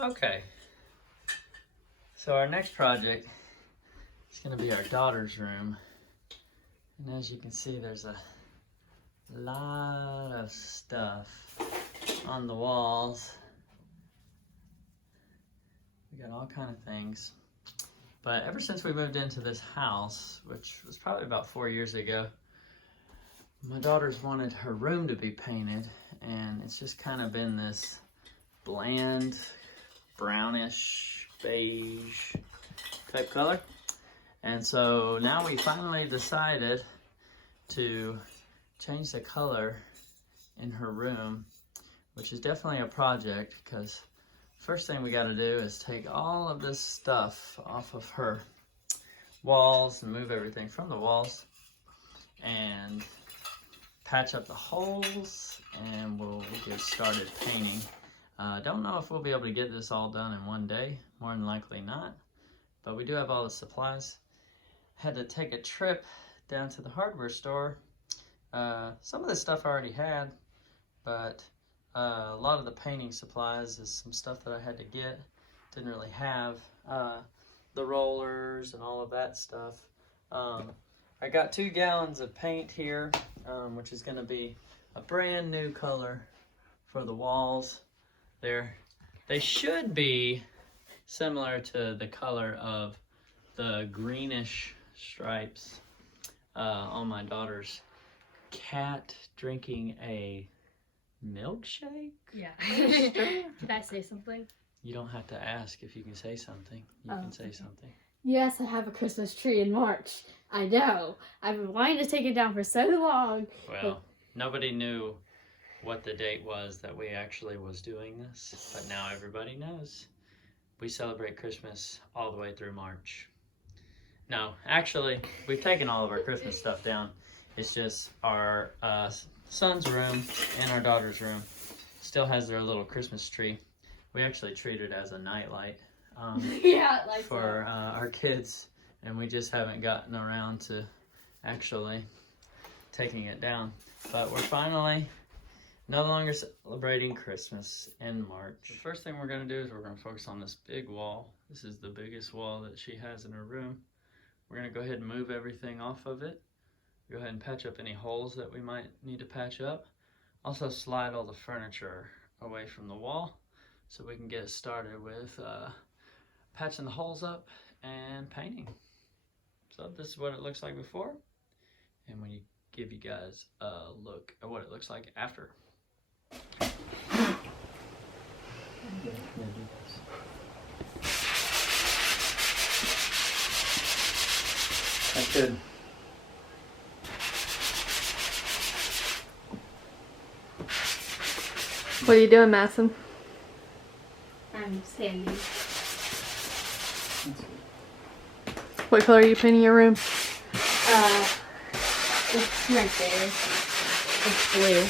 Okay, so our next project is going to be our daughter's room. And as you can see, there's a lot of stuff on the walls. We got all kind of things. But ever since we moved into this house, which was probably about 4 years ago, my daughter's wanted her room to be painted, and it's just kind of been this bland, brownish, beige type color. And so now we finally decided to change the color in her room, which is definitely a project, because first thing we got to do is take all of this stuff off of her walls and move everything from the walls and patch up the holes, and we'll get started painting. Don't know if we'll be able to get this all done in one day, more than likely not, but we do have all the supplies. Had to take a trip down to the hardware store. Some of this stuff I already had, but a lot of the painting supplies is some stuff that I had to get. Didn't really have the rollers and all of that stuff. I got 2 gallons of paint here, which is going to be a brand new color for the walls there. They should be similar to the color of the greenish stripes on my daughter's cat drinking a milkshake? Yeah. Can I say something? You don't have to ask if you can say something. You can say something. Yes, I have a Christmas tree in March. I know. I've been wanting to take it down for so long. Well, nobody knew what the date was that we actually was doing this, but now everybody knows. We celebrate Christmas all the way through March. No, actually, we've taken all of our Christmas stuff down. It's just our son's room and our daughter's room still has their little Christmas tree. We actually treat it as a nightlight Yeah, like for our kids, and we just haven't gotten around to actually taking it down. But we're finally no longer celebrating Christmas in March. The first thing we're going to do is we're going to focus on this big wall. This is the biggest wall that she has in her room. We're going to go ahead and move everything off of it. Go ahead and patch up any holes that we might need to patch up. Also slide all the furniture away from the wall so we can get started with patching the holes up and painting. So this is what it looks like before, and when you give you guys a look at what it looks like after. That's good. What are you doing, Madison? I'm sanding. What color are you painting your room? It's right there. It's blue.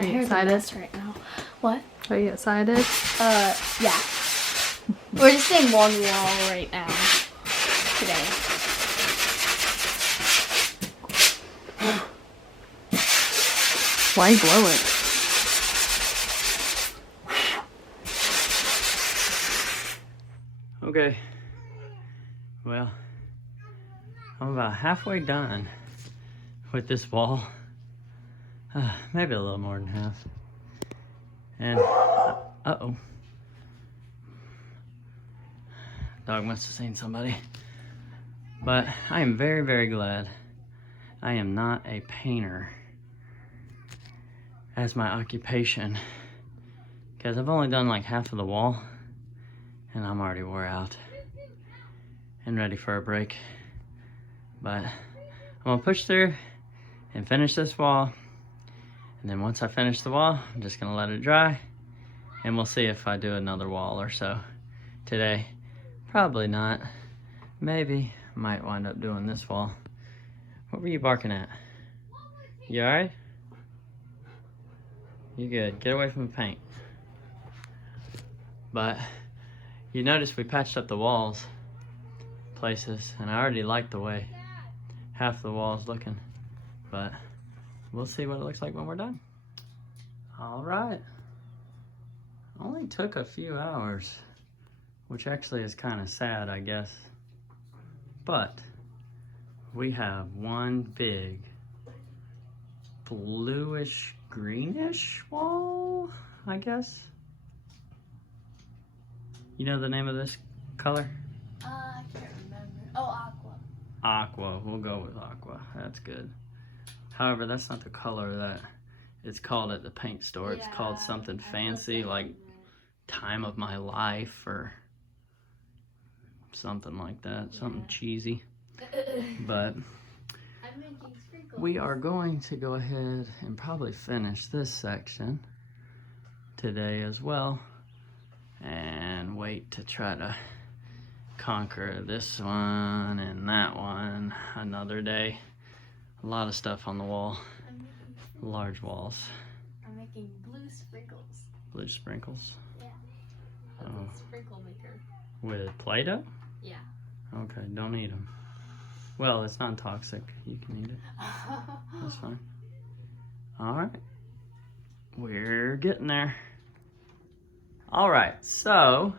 Are you excited? Right now. What? Are you excited? Yeah. We're just in one wall right now. Today. Why blow it? Okay, well, I'm about halfway done with this wall. Maybe a little more than half. And, uh-oh. Dog must have seen somebody. But I am very, very glad I am not a painter as my occupation, because I've only done like half of the wall and I'm already wore out and ready for a break. But I'm gonna push through and finish this wall, and then once I finish the wall, I'm just gonna let it dry, and we'll see if I do another wall or so today. Probably not. Maybe might wind up doing this wall. What were you barking at? You alright? You good. Get away from the paint. But you notice we patched up the walls places, and I already like the way half the wall's looking, but we'll see what it looks like when we're done. All right. Only took a few hours, which actually is kind of sad, I guess. But we have one big bluish greenish wall, I guess. You know the name of this color? I can't remember. Oh, aqua. Aqua. We'll go with aqua. That's good. However, that's not the color that it's called at the paint store. It's called something fancy like Time of My Life or something like that. Something cheesy. But I'm making sprinkles. we are going to go ahead and probably finish this section today as well. And wait to try to conquer this one and that one another day. A lot of stuff on the wall. Large walls. I'm making blue sprinkles. Blue sprinkles. Yeah. That's a sprinkle maker. With Play-Doh? Yeah. Okay, don't eat them. Well, it's not toxic. You can eat it. That's fine. All right. We're getting there. All right, so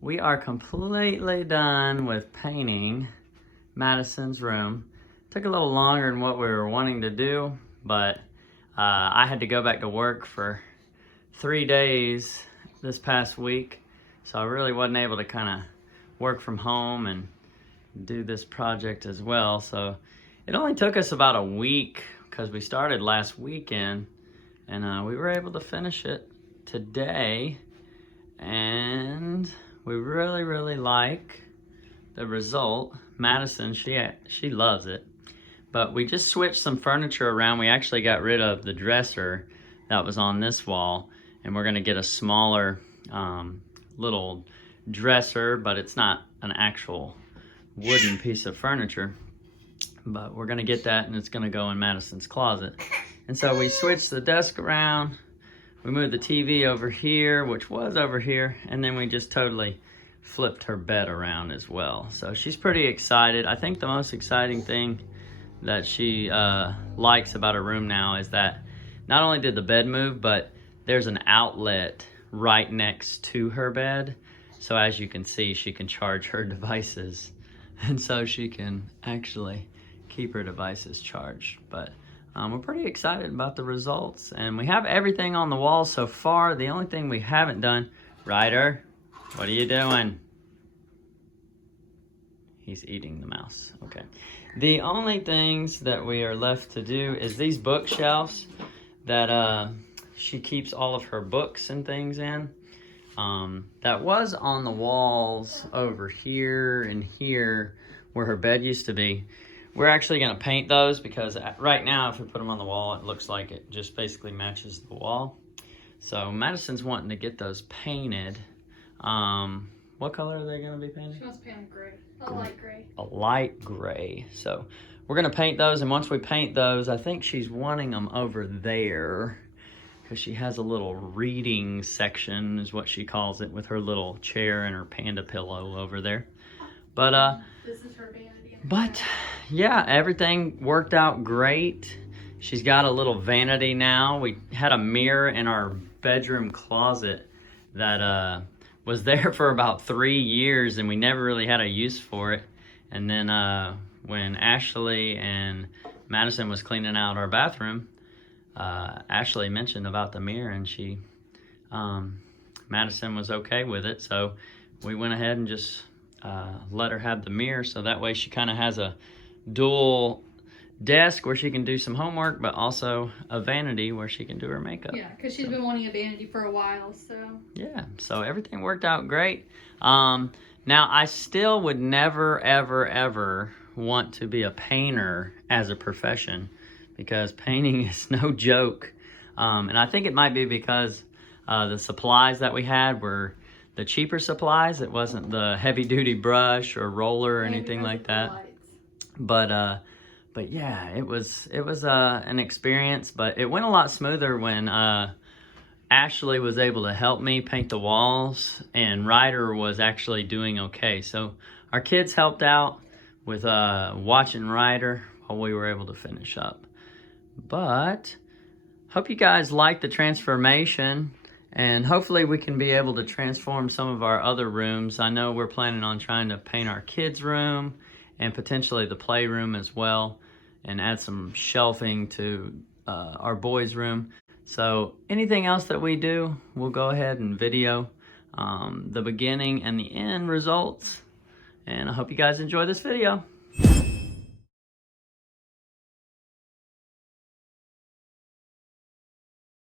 we are completely done with painting Madison's room. Took a little longer than what we were wanting to do, but I had to go back to work for 3 days this past week, so I really wasn't able to kind of work from home and do this project as well. So it only took us about a week because we started last weekend, and we were able to finish it today. And we really like the result. Madison, she loves it. But we just switched some furniture around. We actually got rid of the dresser that was on this wall, and we're gonna get a smaller little dresser, but it's not an actual wooden piece of furniture. But we're gonna get that, and it's gonna go in Madison's closet. And so we switched the desk around. We moved the TV over here, which was over here, and then we just totally flipped her bed around as well. So she's pretty excited. I think the most exciting thing that she likes about her room now is that not only did the bed move, but there's an outlet right next to her bed. So as you can see, she can charge her devices. And so she can actually keep her devices charged. But we're pretty excited about the results, and we have everything on the wall so far. The only thing we haven't done, Ryder, what are you doing? He's eating the mouse. Okay. The only things that we are left to do is these bookshelves that she keeps all of her books and things in. That was on the walls over here and here where her bed used to be. We're actually going to paint those because right now if we put them on the wall, it looks like it just basically matches the wall. So Madison's wanting to get those painted. What color are they going to be painted? She wants to paint them gray. A light gray. A light gray. So we're going to paint those, and once we paint those, I think she's wanting them over there because she has a little reading section is what she calls it, with her little chair and her panda pillow over there. But this is her vanity. But yeah, everything worked out great. She's got a little vanity now. We had a mirror in our bedroom closet that was there for about 3 years, and we never really had a use for it. And then when Ashley and Madison was cleaning out our bathroom, Ashley mentioned about the mirror, and Madison was okay with it. So we went ahead and just let her have the mirror, so that way she kind of has a dual desk where she can do some homework, but also a vanity where she can do her makeup. Yeah, because she's been wanting a vanity for a while, so. Yeah, so everything worked out great. Now, I still would never, ever want to be a painter as a profession, because painting is no joke. And I think it might be because the supplies that we had were the cheaper supplies. It wasn't the heavy-duty brush or roller or anything like that. But yeah, it was an experience. But it went a lot smoother when Ashley was able to help me paint the walls, and Ryder was actually doing okay. So our kids helped out with watching Ryder while we were able to finish up. But hope you guys like the transformation, and hopefully we can be able to transform some of our other rooms. I know we're planning on trying to paint our kids' room and potentially the playroom as well, and add some shelving to our boys' room. So anything else that we do, we'll go ahead and video the beginning and the end results. And I hope you guys enjoy this video.